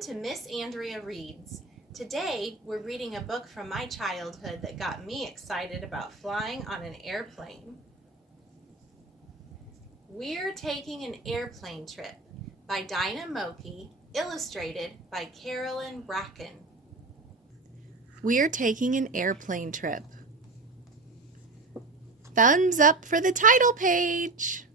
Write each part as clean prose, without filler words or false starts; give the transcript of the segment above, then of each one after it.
Welcome to Miss Andrea Reads. Today we're reading a book from my childhood that got me excited about flying on an airplane. We're Taking an Airplane Trip by Dinah Moki, illustrated by Carolyn Bracken. We're taking an airplane trip. Thumbs up for the title page.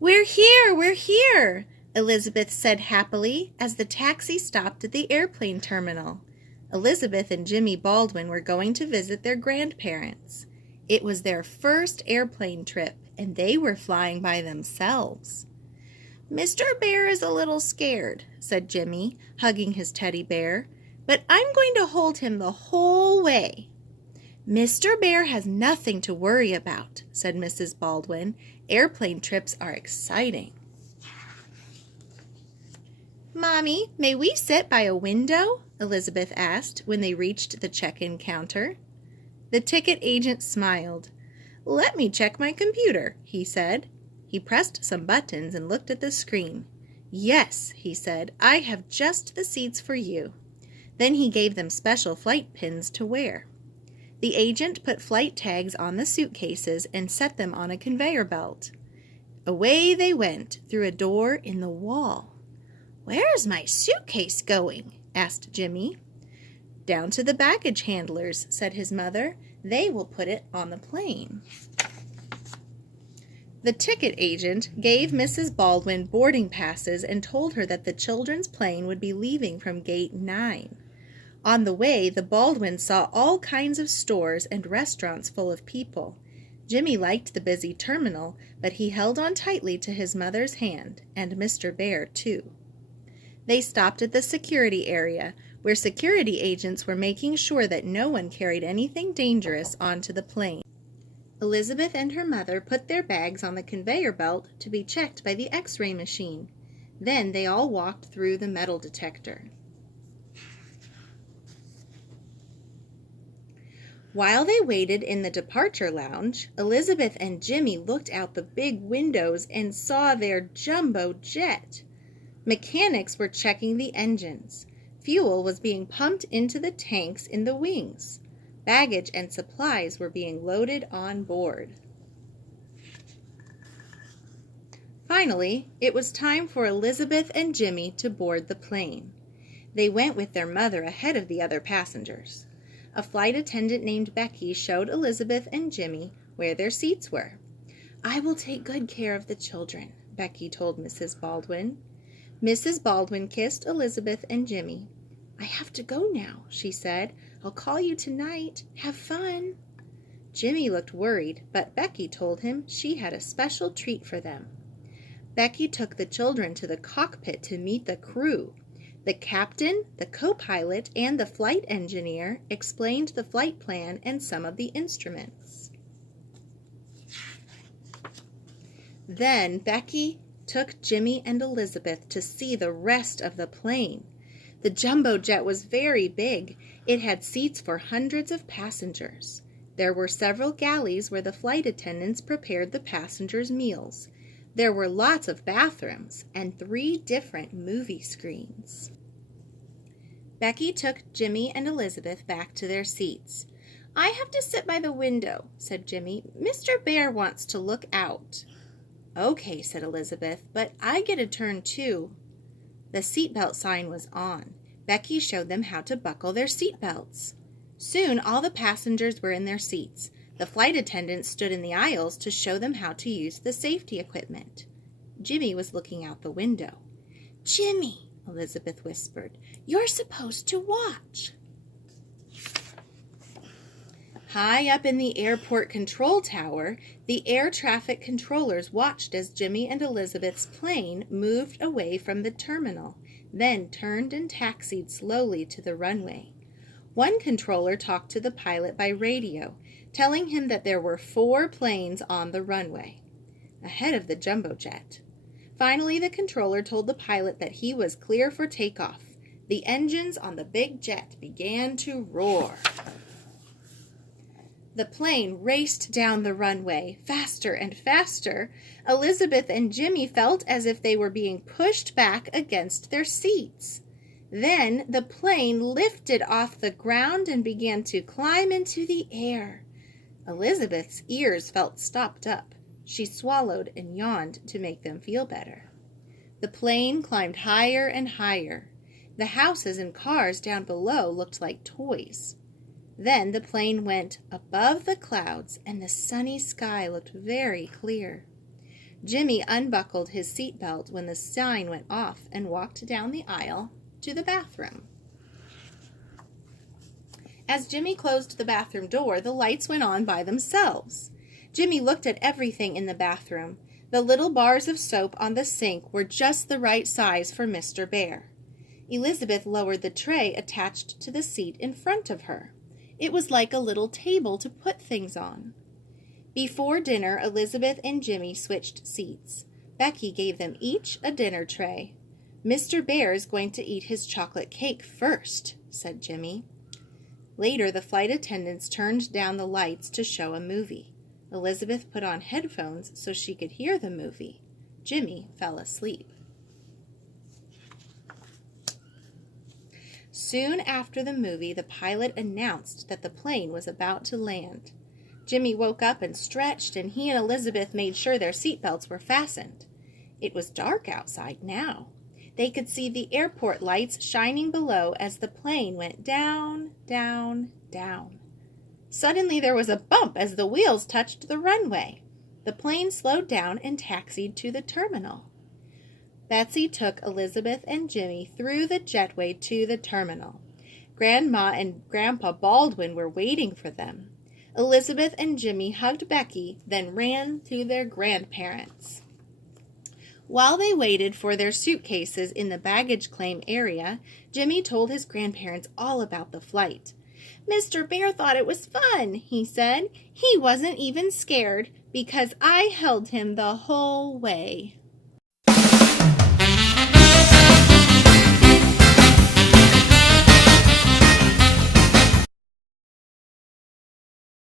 We're here, Elizabeth said happily as the taxi stopped at the airplane terminal. Elizabeth and Jimmy Baldwin were going to visit their grandparents. It was their first airplane trip, and they were flying by themselves. Mr. Bear is a little scared, said Jimmy, hugging his teddy bear, but I'm going to hold him the whole way. Mr. Bear has nothing to worry about, said Mrs. Baldwin. Airplane trips are exciting. Mommy, may we sit by a window? Elizabeth asked when they reached the check-in counter. The ticket agent smiled. Let me check my computer, he said. He pressed some buttons and looked at the screen. Yes, he said, I have just the seats for you. Then he gave them special flight pins to wear. The agent put flight tags on the suitcases and set them on a conveyor belt. Away they went through a door in the wall. Where's my suitcase going? Asked Jimmy. Down to the baggage handlers, said his mother. They will put it on the plane. The ticket agent gave Mrs. Baldwin boarding passes and told her that the children's plane would be leaving from gate 9. On the way, the Baldwins saw all kinds of stores and restaurants full of people. Jimmy liked the busy terminal, but he held on tightly to his mother's hand, and Mr. Bear, too. They stopped at the security area, where security agents were making sure that no one carried anything dangerous onto the plane. Elizabeth and her mother put their bags on the conveyor belt to be checked by the X-ray machine. Then they all walked through the metal detector. While they waited in the departure lounge, Elizabeth and Jimmy looked out the big windows and saw their jumbo jet. Mechanics were checking the engines. Fuel was being pumped into the tanks in the wings. Baggage and supplies were being loaded on board. Finally, it was time for Elizabeth and Jimmy to board the plane. They went with their mother ahead of the other passengers. A flight attendant named Becky showed Elizabeth and Jimmy where their seats were. I will take good care of the children, Becky told Mrs. Baldwin. Mrs. Baldwin kissed Elizabeth and Jimmy. I have to go now, she said. I'll call you tonight. Have fun. Jimmy looked worried, but Becky told him she had a special treat for them. Becky took the children to the cockpit to meet the crew. The captain, the co-pilot, and the flight engineer explained the flight plan and some of the instruments. Then Becky took Jimmy and Elizabeth to see the rest of the plane. The jumbo jet was very big. It had seats for hundreds of passengers. There were several galleys where the flight attendants prepared the passengers' meals. There were lots of bathrooms and 3 different movie screens. Becky took Jimmy and Elizabeth back to their seats. I have to sit by the window, said Jimmy. Mr. Bear wants to look out. Okay, said Elizabeth, but I get a turn too. The seatbelt sign was on. Becky showed them how to buckle their seatbelts. Soon all the passengers were in their seats. The flight attendants stood in the aisles to show them how to use the safety equipment. Jimmy was looking out the window. Jimmy, Elizabeth whispered, you're supposed to watch. High up in the airport control tower, the air traffic controllers watched as Jimmy and Elizabeth's plane moved away from the terminal, then turned and taxied slowly to the runway. One controller talked to the pilot by radio, telling him that there were 4 planes on the runway, ahead of the jumbo jet. Finally, the controller told the pilot that he was clear for takeoff. The engines on the big jet began to roar. The plane raced down the runway, faster and faster. Elizabeth and Jimmy felt as if they were being pushed back against their seats. Then the plane lifted off the ground and began to climb into the air. Elizabeth's ears felt stopped up. She swallowed and yawned to make them feel better. The plane climbed higher and higher. The houses and cars down below looked like toys. Then the plane went above the clouds and the sunny sky looked very clear. Jimmy unbuckled his seatbelt when the sign went off and walked down the aisle to the bathroom. As Jimmy closed the bathroom door, the lights went on by themselves. Jimmy looked at everything in the bathroom. The little bars of soap on the sink were just the right size for Mr. Bear. Elizabeth lowered the tray attached to the seat in front of her. It was like a little table to put things on. Before dinner, Elizabeth and Jimmy switched seats. Becky gave them each a dinner tray. "Mr. Bear is going to eat his chocolate cake first," said Jimmy. Later, the flight attendants turned down the lights to show a movie. Elizabeth put on headphones so she could hear the movie. Jimmy fell asleep. Soon after the movie, the pilot announced that the plane was about to land. Jimmy woke up and stretched, and he and Elizabeth made sure their seatbelts were fastened. It was dark outside now. They could see the airport lights shining below as the plane went down, down, down. Suddenly there was a bump as the wheels touched the runway. The plane slowed down and taxied to the terminal. Betsy took Elizabeth and Jimmy through the jetway to the terminal. Grandma and Grandpa Baldwin were waiting for them. Elizabeth and Jimmy hugged Becky, then ran to their grandparents. While they waited for their suitcases in the baggage claim area, Jimmy told his grandparents all about the flight. "Mr. Bear thought it was fun," he said. "He wasn't even scared because I held him the whole way."